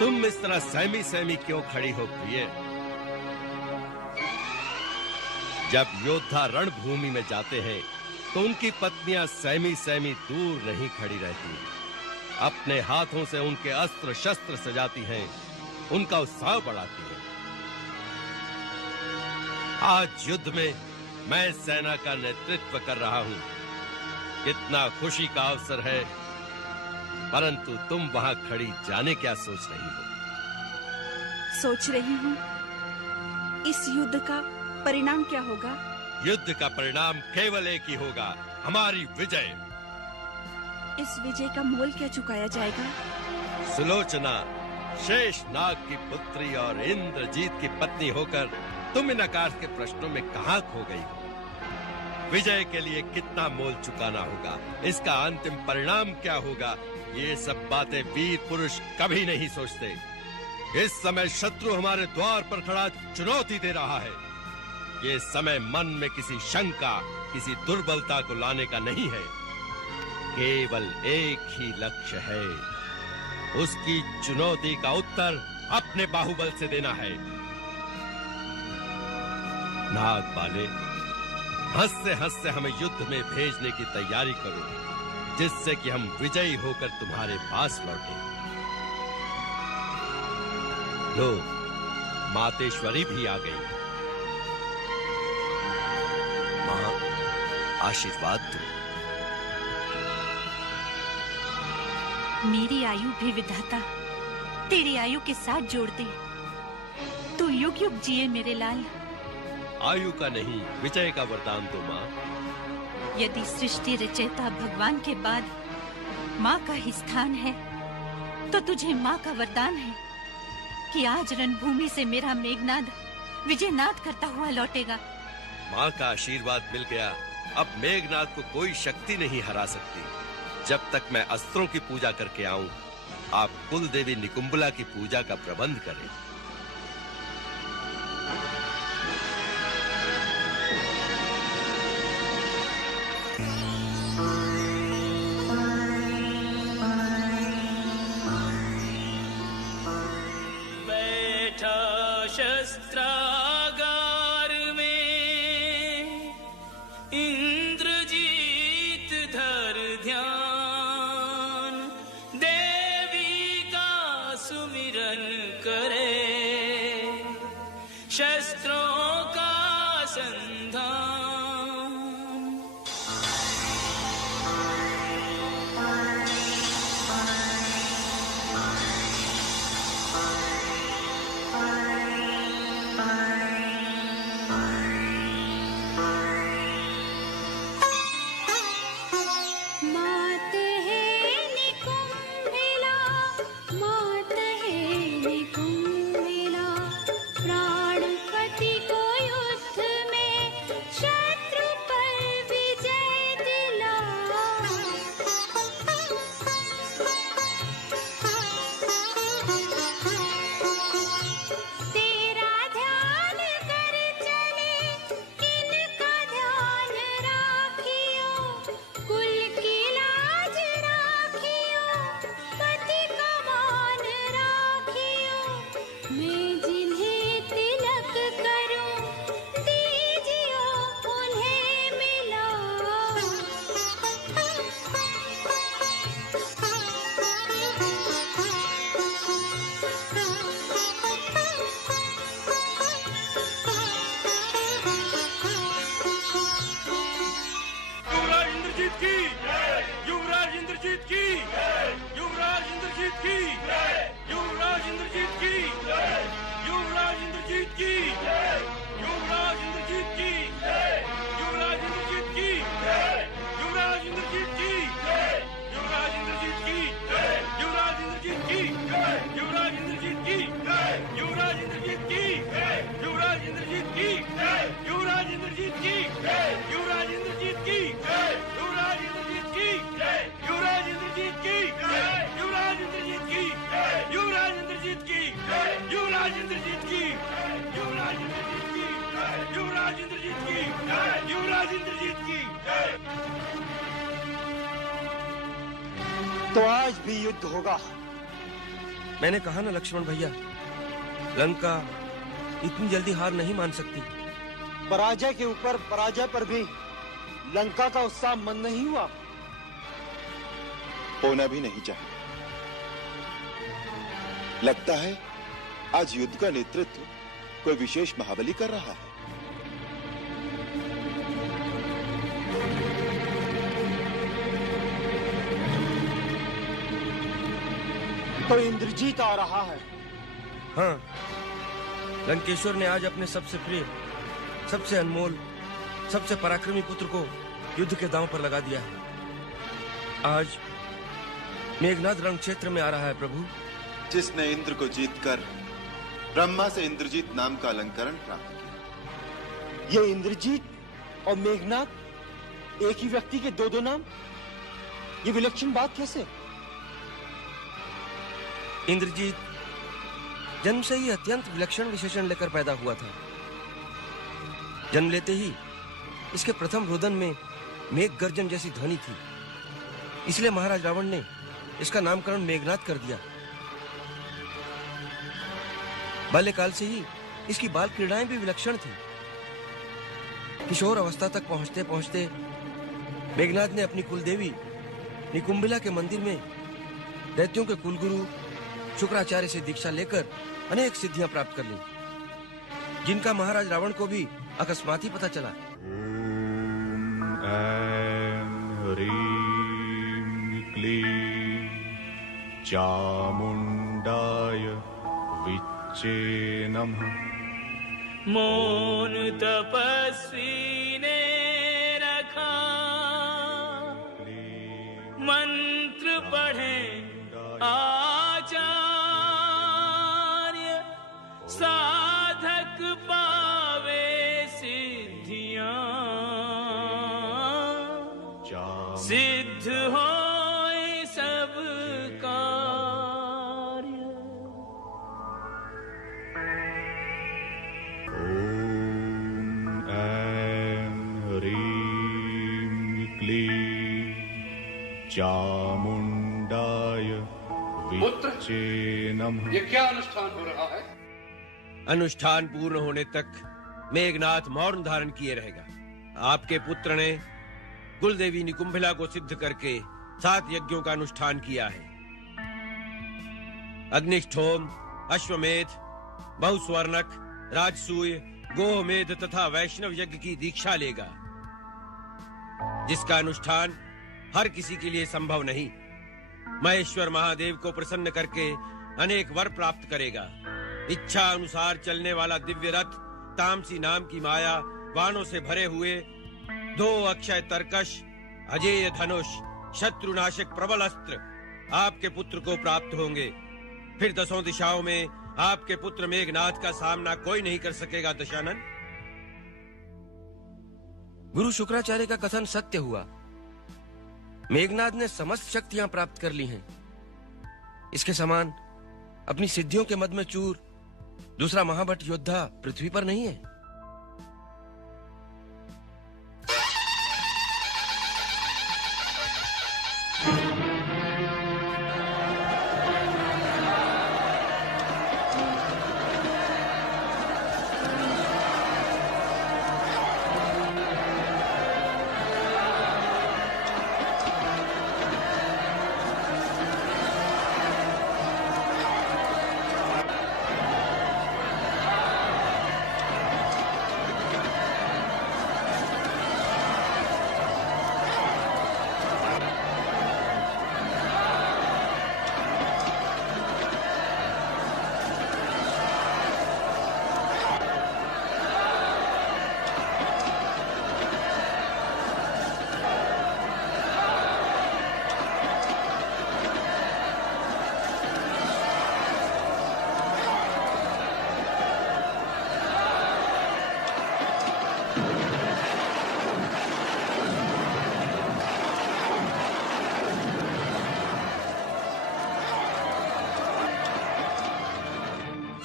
तुम इस तरह सहमी सहमी क्यों खड़ी हो प्रिय? जब योद्धा रणभूमि में जाते हैं तो उनकी पत्नियां सहमी सहमी दूर नहीं खड़ी रहती, अपने हाथों से उनके अस्त्र शस्त्र सजाती हैं, उनका उत्साह बढ़ाती हैं। आज युद्ध में मैं सेना का नेतृत्व कर रहा हूं, कितना खुशी का अवसर है, परंतु तुम वहां खड़ी जाने क्या सोच रही हो? सोच रही हूं इस युद्ध का परिणाम क्या होगा? युद्ध का परिणाम केवल एक ही होगा, हमारी विजय। इस विजय का मोल क्या चुकाया जाएगा? सुलोचना शेष नाग की पुत्री और इंद्रजीत की पत्नी होकर तुम इन आकाश के प्रश्नों में कहां खो गई हो? विजय के लिए कितना मोल चुकाना होगा, इसका अंतिम परिणाम क्या होगा, ये सब बातें वीर पुरुष कभी नहीं सोचते। इस समय शत्रु हमारे द्वार पर खड़ा चुनौती दे रहा है। ये समय मन में किसी शंका, किसी दुर्बलता को लाने का नहीं है, केवल एक ही लक्ष्य है, उसकी चुनौती का उत्तर अपने बाहुबल से देना है। नागपाले, हंसते हंसते हमें युद्ध में भेजने की तैयारी करो, जिससे कि हम विजयी होकर तुम्हारे पास लौटें। लो, मातेश्वरी भी आ गई। मां, आशीर्वाद दो। मेरी आयु भी विधाता तेरी आयु के साथ जोड़ दे। तू युग युग जिए मेरे लाल। आयु का नहीं, विजय का वरदान दो मां। यदि सृष्टि रचयिता भगवान के बाद माँ का ही स्थान है, तो तुझे माँ का वरदान है कि आज रणभूमि से मेरा मेघनाद विजयनाद करता हुआ लौटेगा। माँ का आशीर्वाद मिल गया, अब मेघनाद को कोई शक्ति नहीं हरा सकती। जब तक मैं अस्त्रों की पूजा करके आऊं, आप कुल देवी निकुंबला की पूजा का प्रबंध करें। शस्त्रागार में इंद्रजीत धर ध्यान, देवी का सुमिरन करे, शस्त्रों का संधान। तो आज भी युद्ध होगा, मैंने कहा ना लक्ष्मण भैया, लंका इतनी जल्दी हार नहीं मान सकती। पराजय के ऊपर पराजय पर भी लंका का उत्साह मंद नहीं हुआ। होना भी नहीं चाहिए। लगता है आज युद्ध का नेतृत्व कोई विशेष महाबली कर रहा है। तो इंद्रजीत आ रहा है। हाँ, लंकेश्वर ने आज अपने सबसे प्रिय, सबसे अनमोल, सबसे पराक्रमी पुत्र को युद्ध के दांव पर लगा दिया है। आज मेघनाद रण क्षेत्र में आ रहा है प्रभु। जिसने इंद्र को जीतकर ब्रह्मा से इंद्रजीत नाम का अलंकरण प्राप्त किया। ये इंद्रजीत और मेघनाद एक ही व्यक्ति के दो नाम, ये विलक्षण बात कैसे? इंद्रजीत जन्म से ही अत्यंत विलक्षण विशेषण लेकर पैदा हुआ था। जन्म लेते ही इसके प्रथम रुदन में मेघ गर्जन जैसी ध्वनि थी, इसलिए महाराज रावण ने इसका नामकरण मेघनाद कर दिया। बाल्यकाल से ही इसकी बाल क्रीड़ाएं भी विलक्षण थी। किशोर अवस्था तक पहुंचते पहुंचते मेघनाद ने अपनी कुलदेवी निकुंभिला के मंदिर में दैत्यों के कुलगुरु शुक्राचार्य से दीक्षा लेकर अनेक सिद्धियां प्राप्त कर ली, जिनका महाराज रावण को भी अकस्मात ही पता चला। चामुंडाय विच्चे नमः। मौन तपस्वी ने रखा, मंत्र पढ़े आचार्य, साधक पावे सिद्धियां, सिद्ध होए सब कार्य। ओम ऐं ह्रीं क्लीं चामुंडाय विच्चे नमः। ये क्या अनुष्ठान हो रहा है? अनुष्ठान पूर्ण होने तक मेघनाथ मौन धारण किए रहेगा। आपके पुत्र ने कुलदेवी निकुंभिला को सिद्ध करके 7 यज्ञों का अनुष्ठान किया है। अग्निष्ठोम, अश्वमेध, बहुस्वर्णक, राजसूय, गोमेध तथा वैष्णव यज्ञ की दीक्षा लेगा, जिसका अनुष्ठान हर किसी के लिए संभव नहीं। महेश्वर महादेव को प्रसन्न करके अनेक वर प्राप्त करेगा। इच्छा अनुसार चलने वाला दिव्य रथ, तामसी नाम की माया, बाणों से भरे हुए 2 अक्षय तरकश, अजेय धनुष, शत्रुनाशक प्रबल अस्त्र आपके पुत्र को प्राप्त होंगे। फिर 10 दिशाओं में आपके पुत्र मेघनाथ का सामना कोई नहीं कर सकेगा दशानन। गुरु शुक्राचार्य का कथन सत्य हुआ। मेघनाद ने समस्त शक्तियां प्राप्त कर ली हैं। इसके समान अपनी सिद्धियों के मद में चूर दूसरा महाभट योद्धा पृथ्वी पर नहीं है।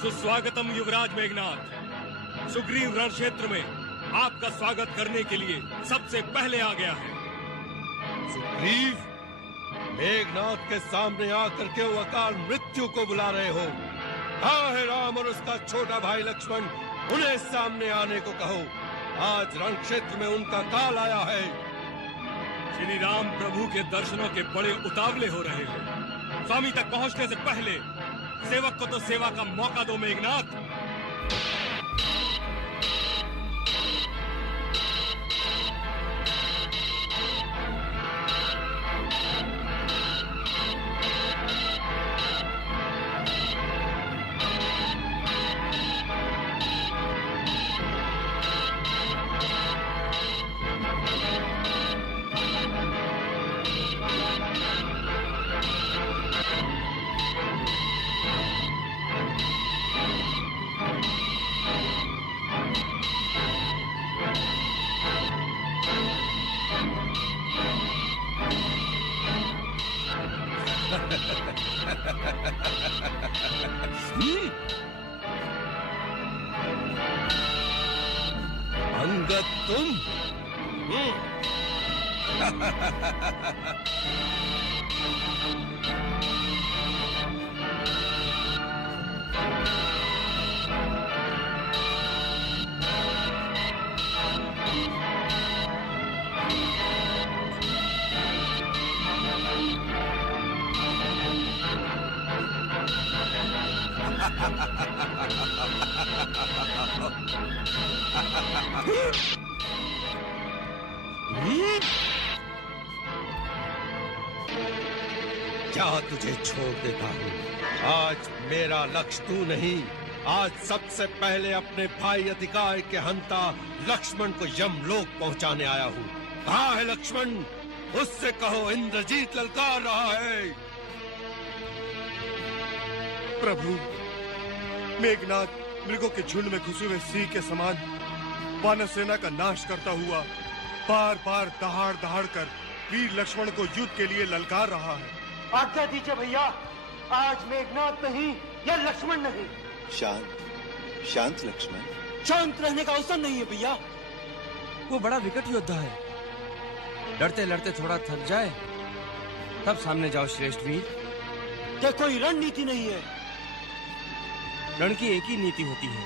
सुस्वागतम युवराज मेघनाथ। सुग्रीव रण क्षेत्र में आपका स्वागत करने के लिए सबसे पहले आ गया है। सुग्रीव, मेघनाथ के सामने आकर के वो अकाल मृत्यु को बुला रहे हो। कहाँ है राम और उसका छोटा भाई लक्ष्मण? उन्हें सामने आने को कहो। आज रण क्षेत्र में उनका काल आया है। श्री राम प्रभु के दर्शनों के बड़े उतावले हो रहे हो। स्वामी तक पहुंचने से पहले सेवक को तो सेवा का मौका दो मेघनाथ। अंगद तुम? क्या तुझे छोड़ देता हूँ? आज मेरा लक्ष्य तू नहीं, आज सबसे पहले अपने भाई अधिकार के हंता लक्ष्मण को यमलोक पहुंचाने आया हूँ। कहाँ है लक्ष्मण? उससे कहो इंद्रजीत ललकार रहा है। प्रभु, मेघनाथ मृगों के झुंड में घुसे हुए सिंह के समान वानर सेना का नाश करता हुआ बार बार दहाड़ दहाड़ कर वीर लक्ष्मण को युद्ध के लिए ललकार रहा है। आज्ञा दीजिए भैया, आज मेघनाथ नहीं या लक्ष्मण नहीं। शांत शांत लक्ष्मण। शांत रहने का अवसर नहीं है भैया। वो बड़ा विकट योद्धा है। लड़ते लड़ते थोड़ा थक जाए तब सामने जाओ श्रेष्ठ वीर। क्या कोई रणनीति नहीं है? रण की एक ही नीति होती है,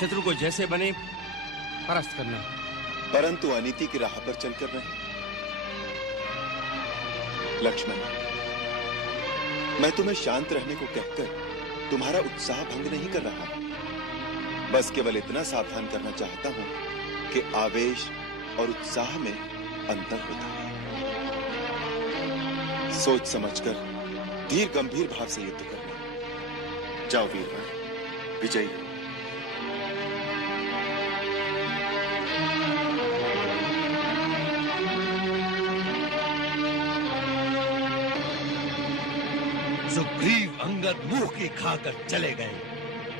शत्रु को जैसे बने परास्त करना। परंतु अनीति की राह पर चलकर नहीं। लक्ष्मण, मैं तुम्हें शांत रहने को कहकर तुम्हारा उत्साह भंग नहीं कर रहा, बस केवल इतना सावधान करना चाहता हूं कि आवेश और उत्साह में अंतर होता है। सोच समझकर धीर गंभीर भाव से युद्ध करना। जाओ वीरवर, विजयी हो। सुग्रीव अंगद मुंह की खाकर चले गए,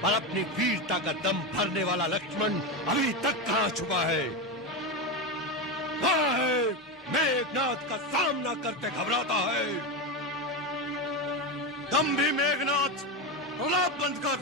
पर अपनी वीरता का दम भरने वाला लक्ष्मण अभी तक कहाँ छुपा है? कहाँ है? मेघनाथ का सामना करते घबराता है। तुम भी मेघनाथ, प्रलाप बंद कर।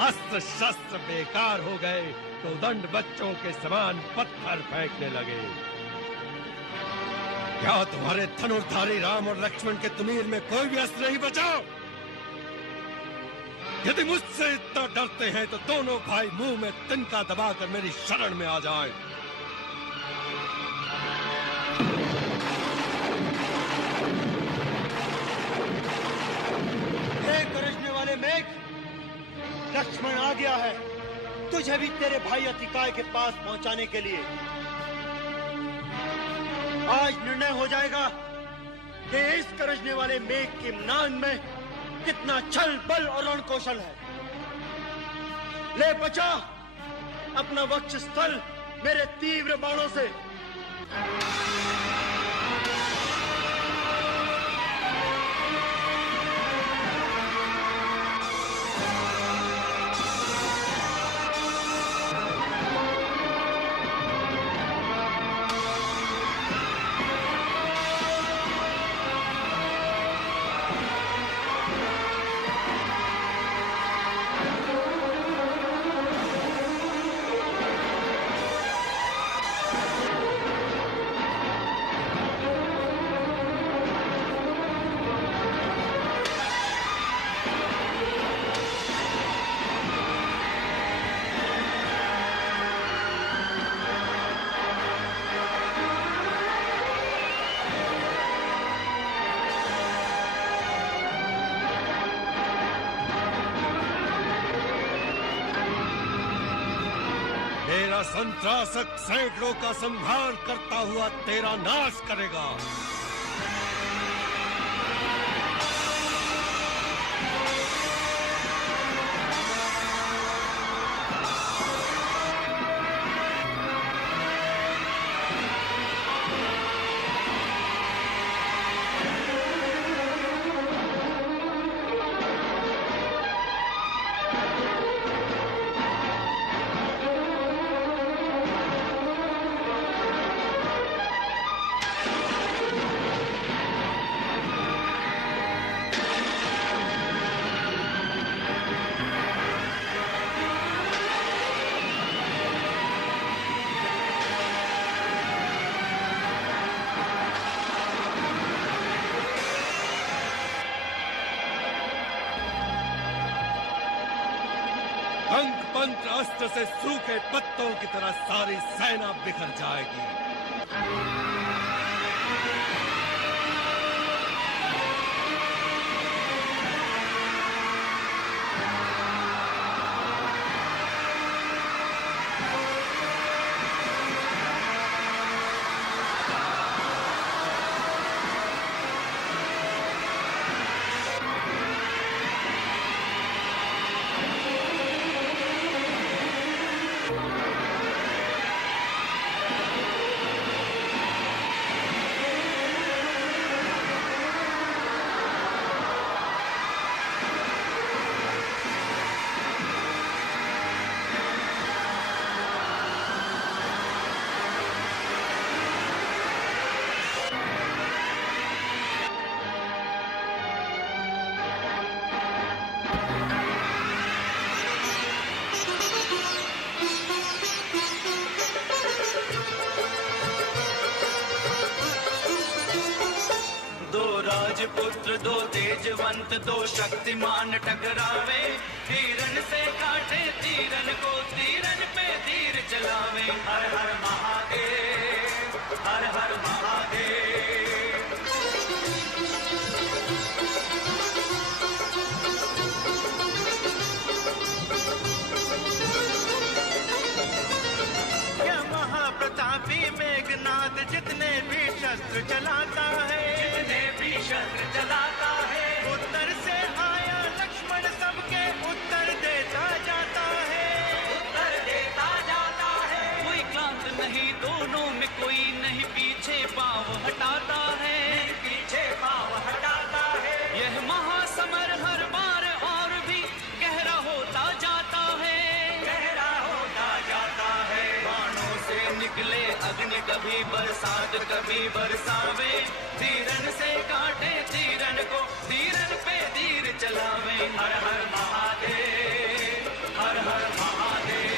अस्त्र शस्त्र बेकार हो गए तो दंड बच्चों के समान पत्थर फेंकने लगे। क्या तुम्हारे धनुर्धारी राम और लक्ष्मण के तुमीर में कोई भी अस्त्र नहीं बचा? यदि मुझसे इतना डरते हैं तो दोनों भाई मुंह में तिनका दबाकर मेरी शरण में आ जाएं। गरजने वाले मेघ, लक्ष्मण आ गया है तुझे भी तेरे भाई अतिकाय के पास पहुंचाने के लिए। आज निर्णय हो जाएगा कि इस गरजने वाले मेघ के म्यान में कितना छल बल और रण कौशल है। ले बचा अपना वक्ष स्थल मेरे तीव्र बाणों से। मेरा संत्रासक सैकड़ों का संहार करता हुआ तेरा नाश करेगा। मंत्र अस्त्र से सूखे पत्तों की तरह सारी सेना बिखर जाएगी। पुत्र दो तेजवंत दो शक्तिमान टकरावे, तीरन से काटे तीरन को तीरन पे तीर चलावे। हर हर महादेव, हर हर महादेव। यह महाप्रतापी मेघनाद जितने भी शस्त्र चलाता है, जितने भी शस्त्र चलाता है, उत्तर से आया लक्ष्मण सबके उत्तर देता जाता है, उत्तर देता जाता है। कोई क्लांत नहीं दोनों में, कोई नहीं पीछे पांव हटाता है, नहीं पीछे पांव हटाता है। यह महासमर हर बार और भी गहरा होता जाता है, गहरा होता जाता है। बाणों से निकले अग्नि कभी बरसात कभी बरसावे, तीरन से काटे तीरन को तीरन पे तीर चलावे। हर हर महादेव, हर हर महादेव।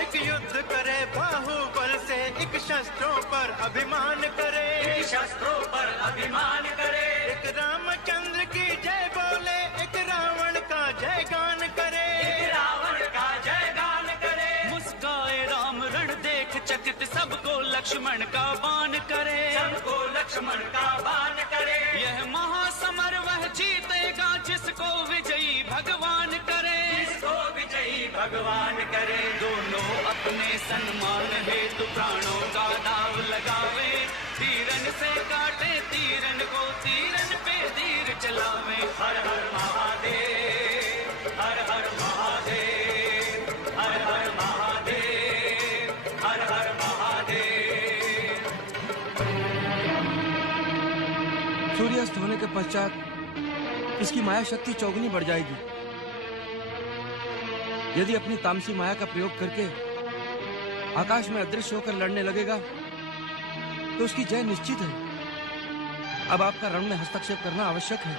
एक युद्ध करे बाहुबल से, एक शस्त्रों पर अभिमान करे, एक शस्त्रों पर अभिमान करे। एक रामचंद्र की जय बोले, एक रावण का जय गान करे, एक रावण का जय गान करे। मुस्काए राम रण देख चकित, सबको लक्ष्मण का बाण करे, सबको लक्ष्मण का बाण करे। यह महासमर वह जीतेगा जिसको विजयी भगवान करे, जिसको विजयी भगवान करे। दोनों अपने सन्मान हेतु प्राणों का दाव लगावे, तीरन से काटे तीरन को तीरन पे तीर चलावे। हर हर महादेव, हर हर महादेव, हर हर महादेव, हर हर महादेव। सूर्यास्त होने के पश्चात इसकी माया शक्ति चौगुनी बढ़ जाएगी। यदि अपनी तामसी माया का प्रयोग करके आकाश में अदृश्य होकर लड़ने लगेगा तो उसकी जय निश्चित है। अब आपका रण में हस्तक्षेप करना आवश्यक है,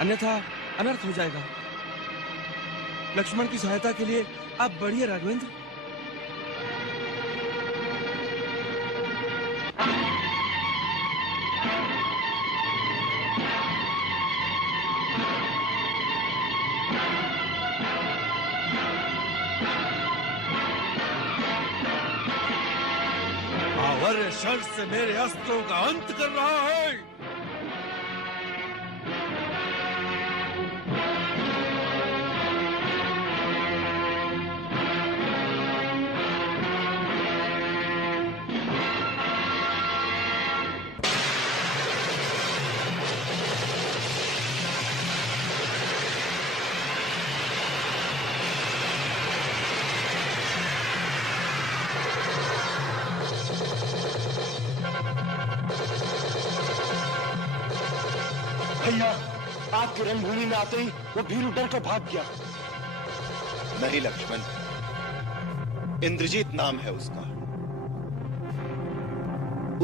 अन्यथा अनर्थ हो जाएगा। लक्ष्मण की सहायता के लिए आप बढ़िए राघवेंद्र। अरे शर से मेरे अस्त्रों का अंत कर रहा है। भैया, आपके रणभूमि में आते ही वो भीरू डर कर भाग गया। नहीं लक्ष्मण, इंद्रजीत नाम है उसका।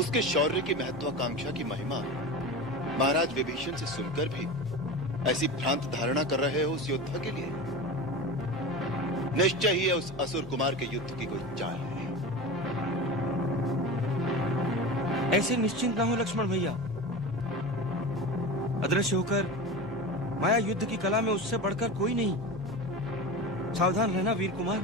उसके शौर्य की महत्वाकांक्षा की महिमा महाराज विभीषण से सुनकर भी ऐसी भ्रांत धारणा कर रहे हो उस योद्धा के लिए? निश्चय ही उस असुर कुमार के युद्ध की कोई चाल है। ऐसे निश्चिंत ना हो लक्ष्मण भैया। अदृश्य होकर माया युद्ध की कला में उससे बढ़कर कोई नहीं। सावधान रहना वीर कुमार।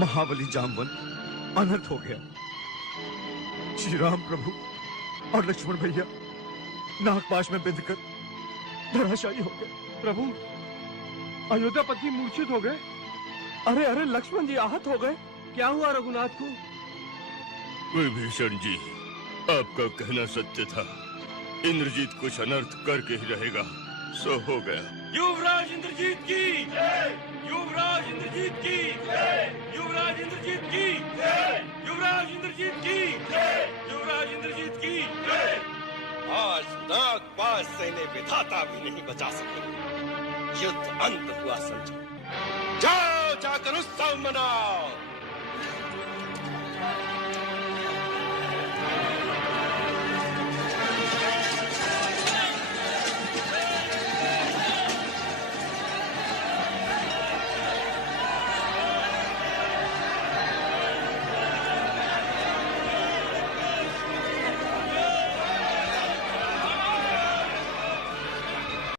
महाबली जामवन अनर्थ हो गया। श्री राम प्रभु और लक्ष्मण भैया नागपाश में बिंधकर धराशायी हो गए। प्रभु, अयोध्यापति मूर्छित हो गए। अरे अरे लक्ष्मण जी आहत हो गए। क्या हुआ रघुनाथ को? विभीषण जी, आपका कहना सत्य था। इंद्रजीत कुछ अनर्थ करके ही रहेगा। सो हो गया। युवराज इंद्रजीत की जय! युवराज इंद्रजीत की जय! युवराज इंद्रजीत की जय! युवराज इंद्रजीत की जय! युवराज इंद्रजीत की जय! आज नागपाश से इन्हें विधाता भी नहीं बचा सके। युद्ध अंत हुआ समझो। जाओ जाकर उत्सव मनाओ।